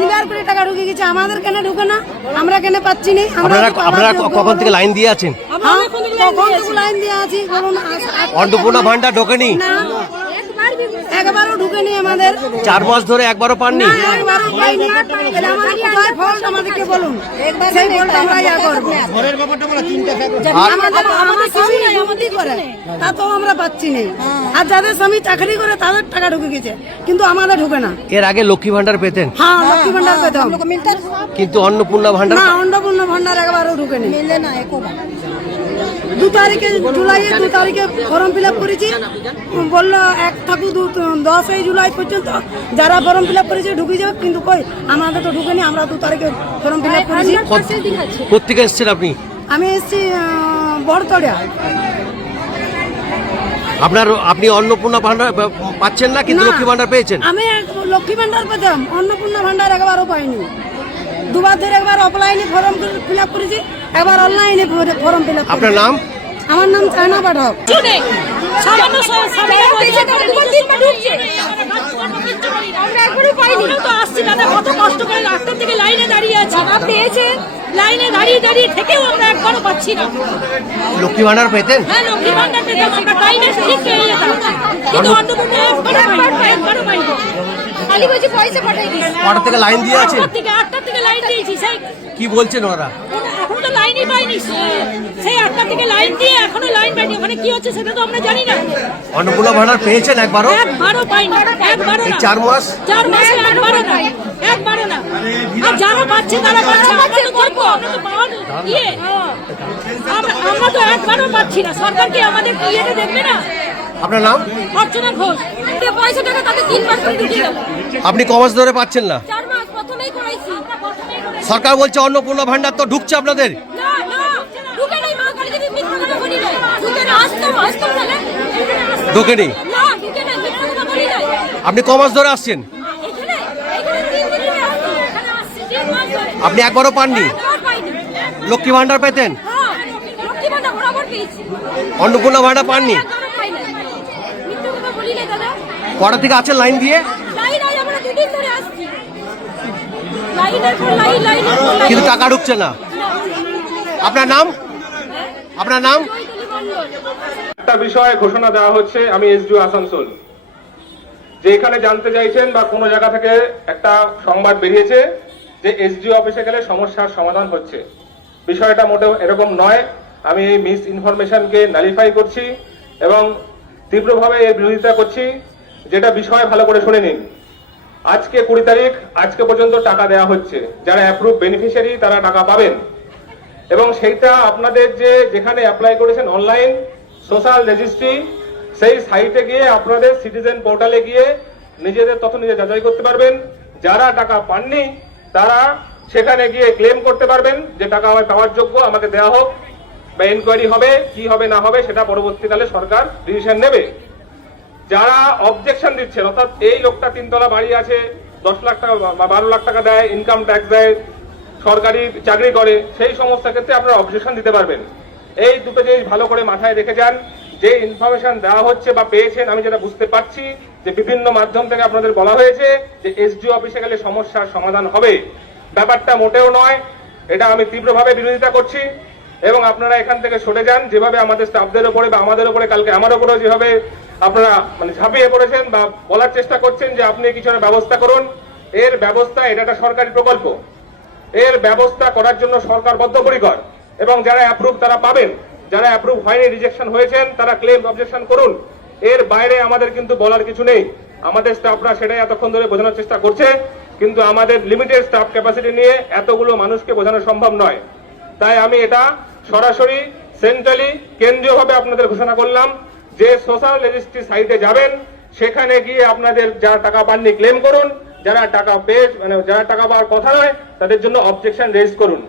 3বার করে টাকা ঢুকে গেছে, আমাদের কেন ঢুকে না? আমরা কেন পাচ্ছি না? আপনারা কখন থেকে লাইন দিয়ে আছেন? কখন থেকে লাইন দিয়ে আছি বলুন। অন্নপূর্ণা ভান্ডার ঢোকেনি? না, একবারও ঢুকেনি আমাদের। 4 মাস ধরে একবারও পাননি? একবারও পাইনি। তাহলে আমাদের কোথায় ফল্ট আমাদেরকে বলুন, সেই ফল্ট আমরা ইয়া করবো। আমাদের স্বামী এমনই করে, তা তো আমরা পাচ্ছি না। আর যাদের স্বামী চাকরি করে তাদের টাকা ঢুকে গেছে, কিন্তু আমাদের ঢুকে না। এর আগে লক্ষ্মী ভান্ডার পেতেন? হ্যাঁ, লক্ষ্মী ভান্ডার পেতাম, কিন্তু অন্নপূর্ণা ভান্ডার না, অন্নপূর্ণা ভান্ডার একবারও ঢুকেনি। 2 তারিখে জুলাইয়ের 2 তারিখে ফর্ম ফিল আপ করেছি, বললো 1 থেকে 10 জুলাই পর্যন্ত যারা ফর্ম ফিল আপ করেছে ঢুকে যাবে, কিন্তু কই আমাদের তো ঢুকেনি। আমরা 2 তারিখে ফর্ম ফিল আপ করেছি। কোথেকে এসেছেন আপনি? আমি এসেছি বড়তড়া। আপনি অন্নপূর্ণা ভান্ডার পাচ্ছেন না, কিন্তু না, লক্ষ্মী ভান্ডার পেয়েছেন? আমি লক্ষ্মী ভান্ডার পেতাম, অন্নপূর্ণা ভান্ডার একবারও পাইনি। 2 বার ধরে, একবার অফলাইনে ফর্ম ফিল আপ করেছি, একবার অনলাইনে ফর্ম ফিল আপ। আপনার নাম? আমার নাম চায়না পাঠক। কত কষ্ট করে 8টা থেকে লাইনে দাঁড়িয়ে আছি, পেয়েছেন লাইনে দাঁড়িয়ে দাঁড়িয়ে থেকেও আমরা একবারও পাচ্ছি না। লক্ষ্মী ভান্ডার পেতেন? হ্যাঁ, লক্ষ্মী ভান্ডার পেতাম, আমরা টাইমে ঠিক পেয়ে যেতাম, কিন্তু অন্নপূর্ণা একবারও পাইনি। খালি বলছি পয়সা পাঠাই দিস। কটা থেকে লাইন দিয়ে আছেন? 8টা থেকে লাইন দিয়েছি। সেই কি বলছেন ওরা? এখন তো লাইনই পাইনি, সেই 8টা থেকে লাইন দিয়ে এখনো লাইন পাইনি। ওখানে কি হচ্ছে সেটা তো আমরা জানি না। অন্নপূর্ণা ভান্ডার পেয়েছেন একবারও? একবারও পাইনি, একবারও না। 4 মাস? 4 মাসে একবারও না, একবারও না। আর যারা পাচ্ছে তারা পাচ্ছে, আমরা তো করবো, আমরা তো পাওয়ার ইয়ে। আমরা তো একবারও পাচ্ছি না। সরকার কি আমাদের ইয়েটা দেখবে না? আপনার নাম? অর্চনা ঘোষ। পয়সা টাকা তাদের 3 বার করে ঢুকে গেল। আপনি ক মাস ধরে পাচ্ছেন না? 4 মাস প্রথমেই করাইছি। সরকার বলছে অন্নপূর্ণা ভান্ডার তো ঢুকছে আপনাদের। না, না, ঢুকে নাই। মা কালী দেবী মিথ্যা কথা বলি নাই। ঢুকে না, আসতাম তাহলে। ঢোকেনি? না, ঢুকে নাই, মিথ্যা কথা বলি নাই। আপনি ক মাস ধরে আসছেন? এখানে 3 দিন ধরে আসছি, এখানে আসছি 3 মাস ধরে। আপনি একবারও পাননি? একবার পাইনি। লক্ষ্মী ভান্ডার পেতেন? হ্যাঁ, লক্ষ্মী ভান্ডার বরাবর পেয়েছি। অন্নপূর্ণা ভান্ডার পাননি? একবারও পাই নাই। মিথ্যা কথা বলি নাই দাদা। কটা থেকে আছেন লাইন দিয়ে? লাইন আমরা 2 দিন ধরে আসছি। লাইনের পর লাইনের পর লাইন। কিন্তু টাকা ঢুকছে না। আপনার নাম? আপনার নাম? চৈতালি মণ্ডল। একটা বিষয় ঘোষণা দেওয়া হচ্ছে, আমি এসডিও আসানসোল, যে এখানে জানতে চাইছেন বা কোনো জায়গা থেকে একটা সংবাদ বেরিয়েছে যে এসডিও অফিসে গেলে সমস্যার সমাধান হচ্ছে। বিষয়টা মোটেও এরকম নয়। আমি এই মিস ইনফরমেশনকে নালিফাই করছি এবং তীব্রভাবে এর বিরোধিতা করছি। যেটা বিষয় ভালো করে শুনে নিন। আজকে 20 তারিখ, আজকে পর্যন্ত টাকা দেওয়া হচ্ছে। যারা অ্যাপ্রুভ বেনিফিশিয়ারি তারা টাকা পাবেন, এবং সেইটা আপনাদের যেখানে অ্যাপ্লাই করেছেন অনলাইন সোশ্যাল রেজিস্ট্রি, সেই সাইটে গিয়ে আপনাদের সিটিজেন পোর্টালে গিয়ে নিজেদের তথ্য নিজে যাচাই করতে পারবেন। যারা টাকা পাননি তারা সেখানে গিয়ে ক্লেম করতে পারবেন যে টাকা আমার পাওয়ার যোগ্য, আমাকে দেওয়া হোক, বা এনকোয়ারি হবে, কি হবে না হবে সেটা পরবর্তীকালে সরকার ডিসিশন নেবে। যারা অবজেকশন দিচ্ছেন, অর্থাৎ এই লোকটা 3 তলা বাড়ি আছে, 10 লাখ টাকা বা 12 লাখ টাকা দেয়, ইনকাম ট্যাক্স দেয়, সরকারি চাকরি করে, সেই সমস্ত ক্ষেত্রে আপনারা অবজেকশন দিতে পারবেন। এই দুটো জিনিস ভালো করে মাথায় রেখে যান। যে ইনফরমেশন দেওয়া হচ্ছে বা পেয়েছেন, আমি যেটা বুঝতে পারছি যে বিভিন্ন মাধ্যম থেকে আপনাদের বলা হয়েছে যে এসডিও অফিসে গেলে সমস্যার সমাধান হবে। ব্যাপারটা মোটেও নয়। এটা আমি তীব্রভাবে বিরোধিতা করছি এবং আপনারা এখান থেকে সরে যান। যেভাবে আমাদের স্টাফদের উপরে বা আমাদের উপরে, কালকে আমার উপরেও যেভাবে আপনারা ঝাঁপিয়ে পড়েছেন বা বলার চেষ্টা করছেন যে আপনি কিছু একটা ব্যবস্থা করুন, এর ব্যবস্থা, এটা একটা সরকারি প্রকল্প, এর ব্যবস্থা করার জন্য সরকার বদ্ধপরিকর। এবং যারা অ্যাপ্রুভ তারা পাবেন, যারা অ্যাপ্রুভ হয়নি, রিজেকশন হয়েছেন, তারা ক্লেম অবজেকশন করুন। এর বাইরে আমাদের কিন্তু বলার কিছু নেই। আমাদের স্টাফরা সেটাই এতক্ষণ ধরে বোঝানোর চেষ্টা করছে, কিন্তু আমাদের লিমিটেড স্টাফ ক্যাপাসিটি নিয়ে এতগুলো মানুষকে বোঝানো সম্ভব নয়। তাই আমি এটা সরাসরি সেন্ট্রালি, কেন্দ্রীয়ভাবে আপনাদের ঘোষণা করলাম যে সোশ্যাল রেজিস্ট্রি সাইটে যাবেন, সেখানে গিয়ে আপনাদের যারা টাকা পাননি ক্লেম করুন, যারা টাকা যারা টাকা পাওয়ার কথা নয় তাদের জন্য অবজেকশন রেজ করুন।